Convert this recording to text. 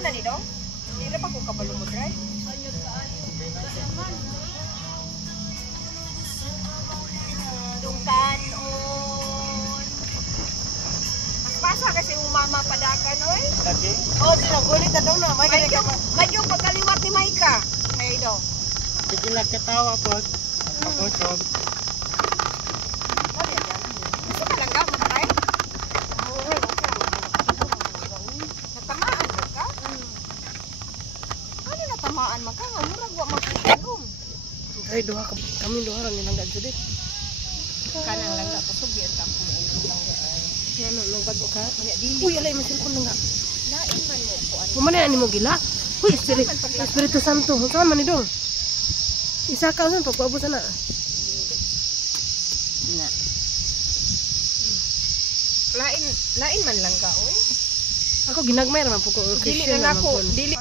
na ni dong. Di na pa ko kabalo mo dry. Dungkan on. Pasa kasi umama padakan oy. Lagi. Oh, ginagulit na dong na. May yung pagkaliwat ni Maika. Hey dong. Bigla katawa po. Pagkusog. Gusto ka lang gamot tayo? Natamaan ka? Ano natamaan ka? Nga murag wa magkagum. Ay, kami duha rin nilangga judit. Kanang langga pasugyan ta ko mo langga ay. Ano nang bago ka? Dili. Uy, alay masin ko langga. Lain man mo ko ano. Pumana ani mo gila. Uy, Espiritu Santo. Saan man ni dong? Isa ka usan pagkuabo sana. Na. Lain man lang ka oy. Ako ginagmay naman po ko. Dili lang ako. Dili.